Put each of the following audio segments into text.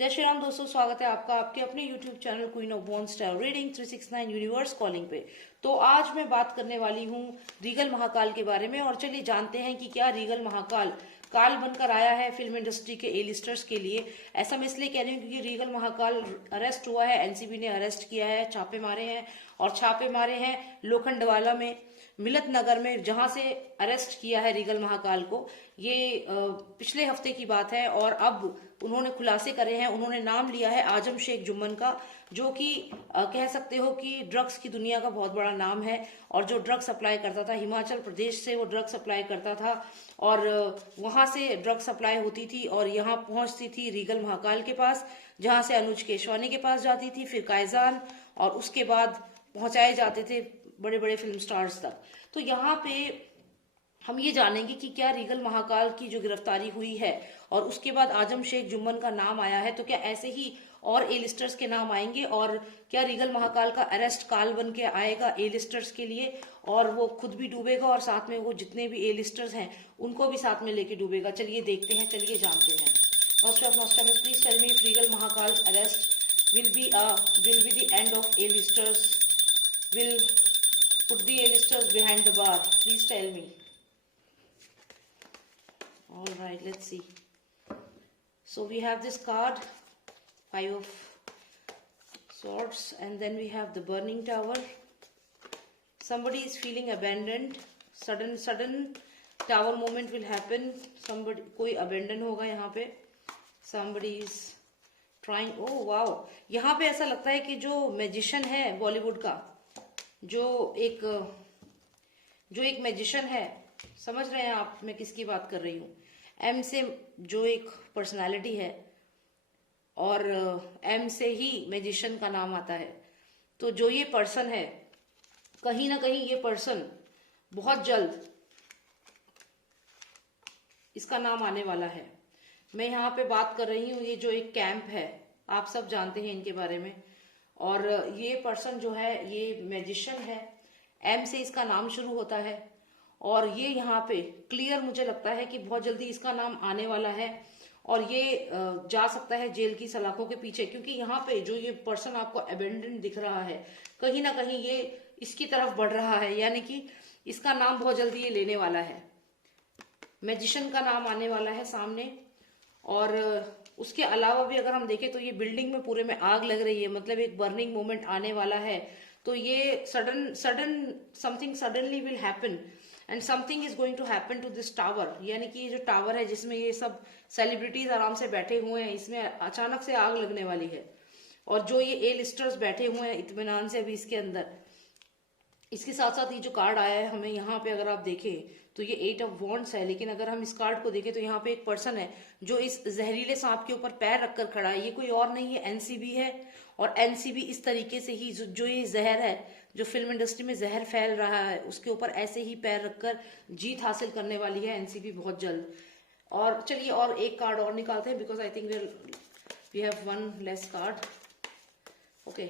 जय श्री राम दोस्तों, स्वागत है आपका आपके अपने YouTube channel queen of wands tarot reading 369 universe calling पे। तो आज मैं बात करने वाली हूँ रीगल महाकाल के बारे में। और चलिए जानते हैं कि क्या रीगल महाकाल काल बनकर आया है फिल्म इंडस्ट्री के ए लिस्टर्स के लिए। ऐसा मैं इसलिए कह रही हूँ क्योंकि रीगल महाकाल अरेस्ट हुआ है, एनसीबी ने अरेस्ट किया है, छापे मारे हैं। और छापे मारे हैं लोखंडवाला में, मिलत नगर में, जहां से अरेस्ट किया है रीगल महाकाल को। ये पिछले हफ्ते की बात है और अब उन्होंने खुलासे करे हैं। उन्होंने नाम लिया है आजम शेख जुम्मन का, जो कि कह सकते हो कि ड्रग्स की दुनिया का बहुत बड़ा नाम है। और जो ड्रग्स सप्लाई करता था, हिमाचल प्रदेश से वो ड्रग्स सप्लाई करता था और वहां से ड्रग्स सप्लाई होती थी और यहाँ पहुंचती थी रीगल महाकाल के पास, जहां से अनुज केशवानी के पास जाती थी, फिर कायजान, और उसके बाद पहुंचाए जाते थे बड़े बड़े फिल्म स्टार्स तक। तो यहाँ पे हम ये जानेंगे कि क्या रीगल महाकाल की जो गिरफ्तारी हुई है और उसके बाद आजम शेख जुम्मन का नाम आया है, तो क्या ऐसे ही और ए लिस्टर्स के नाम आएंगे? और क्या रीगल महाकाल का अरेस्ट काल बन के आएगा ए लिस्टर्स के लिए, और वो खुद भी डूबेगा और साथ में वो जितने भी ए लिस्टर्स हैं उनको भी साथ में लेके डूबेगा? चलिए देखते हैं, चलिए जानते हैं। Please tell me if regal Mahakal arrest will be the end of A-listers, will put the A-listers behind the bar. Please tell me. All right, let's see. So we have this card, Five of Swords, and then we have the Burning Tower. Somebody is feeling abandoned. Sudden tower moment will happen. Somebody, कोई abandon होगा यहाँ पे. Somebody is trying, oh wow, यहाँ पे ऐसा लगता है कि जो मैजिशियन है बॉलीवुड का, जो एक मैजिशियन है, समझ रहे हैं आप मैं किसकी बात कर रही हूँ? एम से जो एक पर्सनालिटी है और एम से ही मैजिशियन का नाम आता है। तो जो ये पर्सन है, कहीं ना कहीं ये पर्सन बहुत जल्द इसका नाम आने वाला है। मैं यहाँ पे बात कर रही हूँ, ये जो एक कैंप है, आप सब जानते हैं इनके बारे में। और ये पर्सन जो है ये मैजिशियन है, एम से इसका नाम शुरू होता है। और ये यहाँ पे क्लियर मुझे लगता है कि बहुत जल्दी इसका नाम आने वाला है और ये जा सकता है जेल की सलाखों के पीछे, क्योंकि यहाँ पे जो ये पर्सन आपको अबेंडेंट दिख रहा है, कहीं ना कहीं ये इसकी तरफ बढ़ रहा है, यानी कि इसका नाम बहुत जल्दी ये लेने वाला है। मैजिशियन का नाम आने वाला है सामने। और उसके अलावा भी अगर हम देखें तो ये बिल्डिंग में पूरे में आग लग रही है, मतलब एक बर्निंग मोमेंट आने वाला है। तो ये something suddenly will happen and something is going to happen to this tower, यानी कि ये जो टावर है जिसमें ये सब सेलिब्रिटीज आराम से बैठे हुए हैं, इसमें अचानक से आग लगने वाली है। और जो ये ए लिस्टर्स बैठे हुए हैं इत्मीनान से अभी इसके अंदर, इसके साथ साथ ये जो कार्ड आया है हमें यहाँ पे अगर आप देखें तो ये 8 ऑफ वॉन्ड्स है। लेकिन अगर हम इस कार्ड को देखें तो यहाँ पे एक पर्सन है जो इस जहरीले सांप के ऊपर पैर रखकर खड़ा है। ये कोई और नहीं है, एनसीबी है। और एनसीबी इस तरीके से ही जो ये जहर है, जो फिल्म इंडस्ट्री में जहर फैल रहा है, उसके ऊपर ऐसे ही पैर रखकर जीत हासिल करने वाली है एनसीबी बहुत जल्द। और चलिए और एक कार्ड और निकालते हैं, because I think we have one less card. Okay,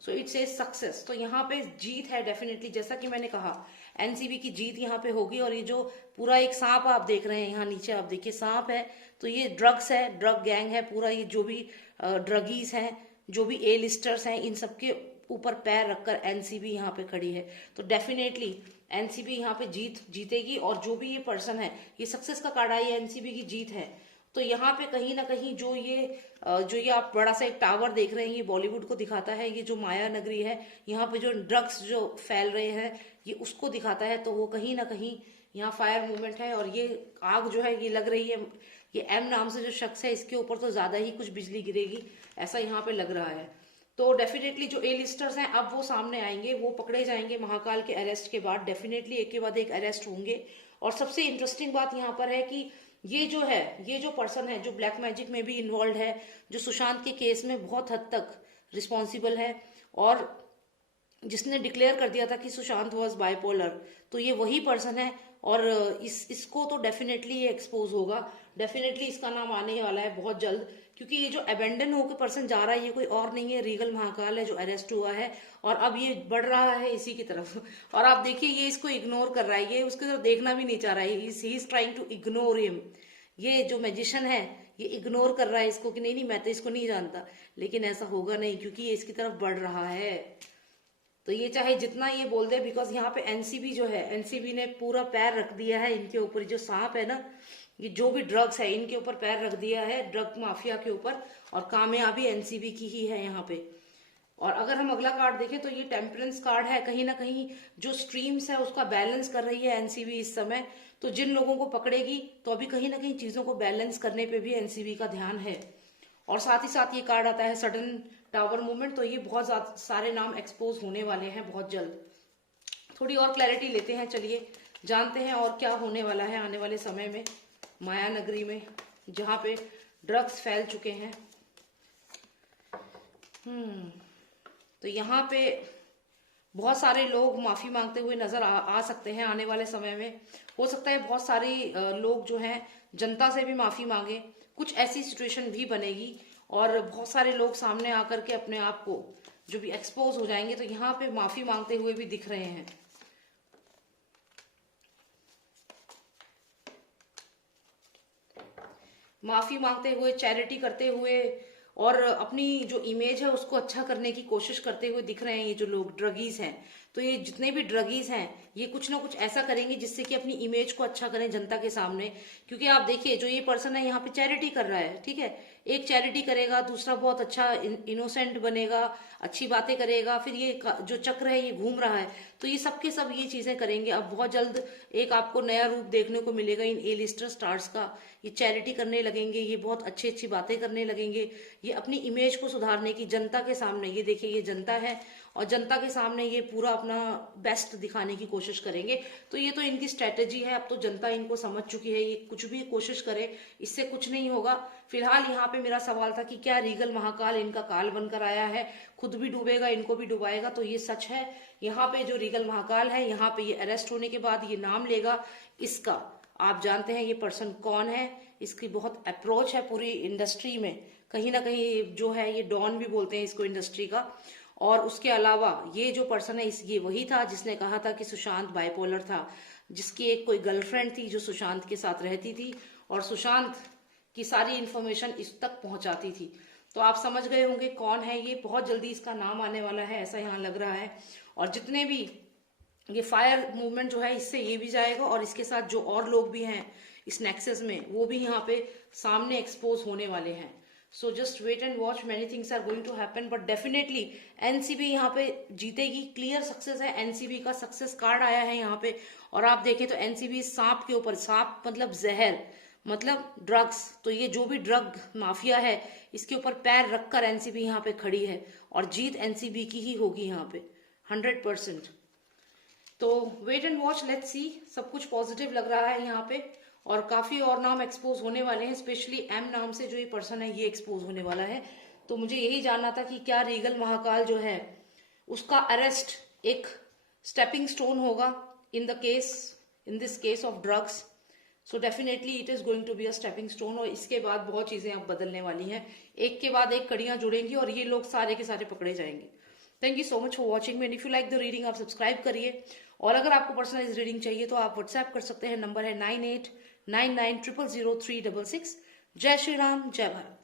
so it's a success. तो यहाँ पे जीत है डेफिनेटली, जैसा कि मैंने कहा एनसीबी की जीत यहाँ पे होगी। और ये जो पूरा एक सांप आप देख रहे हैं यहाँ नीचे, आप देखिए सांप है, तो ये ड्रग्स है, ड्रग गैंग है पूरा। ये जो भी ड्रगीज हैं, जो भी ए लिस्टर्स हैं, इन सबके ऊपर पैर रखकर एनसीबी यहाँ पे खड़ी है। तो डेफिनेटली एनसीबी यहाँ पे जीतेगी। और जो भी ये पर्सन है, ये सक्सेस का कार्ड आई है, एनसीबी की जीत है। तो यहाँ पे कहीं ना कहीं जो ये आप बड़ा सा एक टावर देख रहे हैं, ये बॉलीवुड को दिखाता है। ये जो माया नगरी है, यहाँ पे जो ड्रग्स जो फैल रहे हैं, ये उसको दिखाता है। तो वो कहीं ना कहीं यहाँ फायर मूवमेंट है। और ये आग जो है ये लग रही है, ये एम नाम से जो शख्स है इसके ऊपर तो ज्यादा ही कुछ बिजली गिरेगी, ऐसा यहाँ पे लग रहा है। तो डेफिनेटली जो ए लिस्टर्स हैं अब वो सामने आएंगे, वो पकड़े जाएंगे महाकाल के अरेस्ट के बाद। डेफिनेटली एक के बाद एक अरेस्ट होंगे। और सबसे इंटरेस्टिंग बात यहाँ पर है कि ये जो पर्सन है जो ब्लैक मैजिक में भी इन्वॉल्व है, जो सुशांत के केस में बहुत हद तक रिस्पॉन्सिबल है और जिसने डिक्लेयर कर दिया था कि सुशांत वॉज बाइपोलर, तो ये वही पर्सन है। और इसको तो डेफिनेटली ये एक्सपोज होगा, डेफिनेटली इसका नाम आने वाला है बहुत जल्द। क्योंकि ये जो अबेंडन होकर पर्सन जा रहा है, ये कोई और नहीं है, रीगल महाकाल है जो अरेस्ट हुआ है। और अब ये बढ़ रहा है इसी की तरफ। और आप देखिए ये इसको इग्नोर कर रहा है, ये उसकी तरफ देखना भी नहीं चाह रहा है, he is trying to ignore him. ये जो मैजिशियन है ये इग्नोर कर रहा है इसको कि नहीं नहीं मैं तो इसको नहीं जानता, लेकिन ऐसा होगा नहीं क्योंकि ये इसकी तरफ बढ़ रहा है। तो ये चाहे जितना ये बोल दे, बिकॉज यहाँ पे एनसीबी जो है, एनसीबी ने पूरा पैर रख दिया है इनके ऊपर। जो सांप है ना, ये जो भी ड्रग्स है इनके ऊपर पैर रख दिया है, ड्रग माफिया के ऊपर, और कामयाबी एनसीबी की ही है यहाँ पे। और अगर हम अगला कार्ड देखें तो ये टेम्परेंस कार्ड है। कहीं ना कहीं जो स्ट्रीम्स है उसका बैलेंस कर रही है एनसीबी इस समय। तो जिन लोगों को पकड़ेगी तो अभी कहीं ना कहीं चीजों को बैलेंस करने पे भी एनसीबी का ध्यान है। और साथ ही साथ ये कार्ड आता है सडन टावर मूवमेंट। तो ये बहुत ज्यादा सारे नाम एक्सपोज होने वाले हैं बहुत जल्द। थोड़ी और क्लैरिटी लेते हैं, चलिए जानते हैं और क्या होने वाला है आने वाले समय में माया नगरी में, जहां पे ड्रग्स फैल चुके हैं। तो यहाँ पे बहुत सारे लोग माफी मांगते हुए नजर आ सकते हैं आने वाले समय में। हो सकता है बहुत सारे लोग जो हैं जनता से भी माफी मांगे, कुछ ऐसी सिचुएशन भी बनेगी और बहुत सारे लोग सामने आकर के अपने आप को जो भी एक्सपोज हो जाएंगे। तो यहाँ पे माफी मांगते हुए भी दिख रहे हैं। माफी मांगते हुए, चैरिटी करते हुए और अपनी जो इमेज है उसको अच्छा करने की कोशिश करते हुए दिख रहे हैं ये जो लोग ड्रगीज हैं। तो ये जितने भी ड्रगीज हैं ये कुछ ना कुछ ऐसा करेंगे जिससे कि अपनी इमेज को अच्छा करें जनता के सामने। क्योंकि आप देखिए जो ये पर्सन है यहाँ पे चैरिटी कर रहा है, ठीक है, एक चैरिटी करेगा, दूसरा बहुत अच्छा इनोसेंट बनेगा, अच्छी बातें करेगा, फिर ये जो चक्र है ये घूम रहा है। तो ये सबके सब ये चीजें करेंगे। अब बहुत जल्द एक आपको नया रूप देखने को मिलेगा इन ए लिस्टर स्टार्स का। ये चैरिटी करने लगेंगे, ये बहुत अच्छी अच्छी बातें करने लगेंगे, ये अपनी इमेज को सुधारने की जनता के सामने, ये देखिए ये जनता है और जनता के सामने ये पूरा अपना बेस्ट दिखाने की कोशिश करेंगे। तो ये तो इनकी स्ट्रेटेजी है। अब तो जनता इनको समझ चुकी है, ये कुछ भी कोशिश करे इससे कुछ नहीं होगा। फिलहाल यहाँ पे मेरा सवाल था कि क्या रीगल महाकाल इनका काल बनकर आया है, खुद भी डूबेगा इनको भी डुबाएगा। तो ये सच है। यहाँ पे जो रीगल महाकाल है यहाँ पे ये अरेस्ट होने के बाद ये नाम लेगा इसका। आप जानते हैं ये पर्सन कौन है, इसकी बहुत अप्रोच है पूरी इंडस्ट्री में, कहीं ना कहीं जो है ये डॉन भी बोलते हैं इसको इंडस्ट्री का। और उसके अलावा ये जो पर्सन है ये वही था जिसने कहा था कि सुशांत बाइपोलर था, जिसकी एक कोई गर्लफ्रेंड थी जो सुशांत के साथ रहती थी और सुशांत की सारी इंफॉर्मेशन इस तक पहुंचाती थी। तो आप समझ गए होंगे कौन है ये। बहुत जल्दी इसका नाम आने वाला है ऐसा यहाँ लग रहा है। और जितने भी ये फायर मूवमेंट जो है इससे ये भी जाएगा और इसके साथ जो और लोग भी हैं इस नेक्सस में वो भी यहाँ पे सामने एक्सपोज होने वाले हैं। So just wait and watch, many things are going to happen, but definitely NCB यहाँ पे जीतेगी। क्लियर सक्सेस है, एनसीबी का सक्सेस कार्ड आया है यहाँ पे। और आप देखें तो एनसीबी सांप के ऊपर, सांप मतलब जहर, मतलब ड्रग्स। तो ये जो भी ड्रग माफिया है इसके ऊपर पैर रखकर एनसीबी यहाँ पे खड़ी है और जीत एनसीबी की ही होगी यहाँ पे 100%। तो wait and watch, let's see. सब कुछ पॉजिटिव लग रहा है यहाँ पे और काफी और नाम एक्सपोज होने वाले हैं। स्पेशली एम नाम से जो ये पर्सन है ये एक्सपोज होने वाला है। तो मुझे यही जानना था कि क्या रीगल महाकाल जो है उसका अरेस्ट एक स्टेपिंग स्टोन होगा in this case of drugs. So definitely it is going to be a stepping stone. और इसके बाद बहुत चीजें अब बदलने वाली हैं, एक के बाद एक कड़ियां जुड़ेंगी और ये लोग सारे के सारे पकड़े जाएंगे। Thank you so much for watching me. If you like the reading आप सब्सक्राइब करिए। और अगर आपको पर्सनलाइज रीडिंग चाहिए तो आप व्हाट्सएप कर सकते हैं, नंबर है 9899000366। जय श्री राम, जय भारत।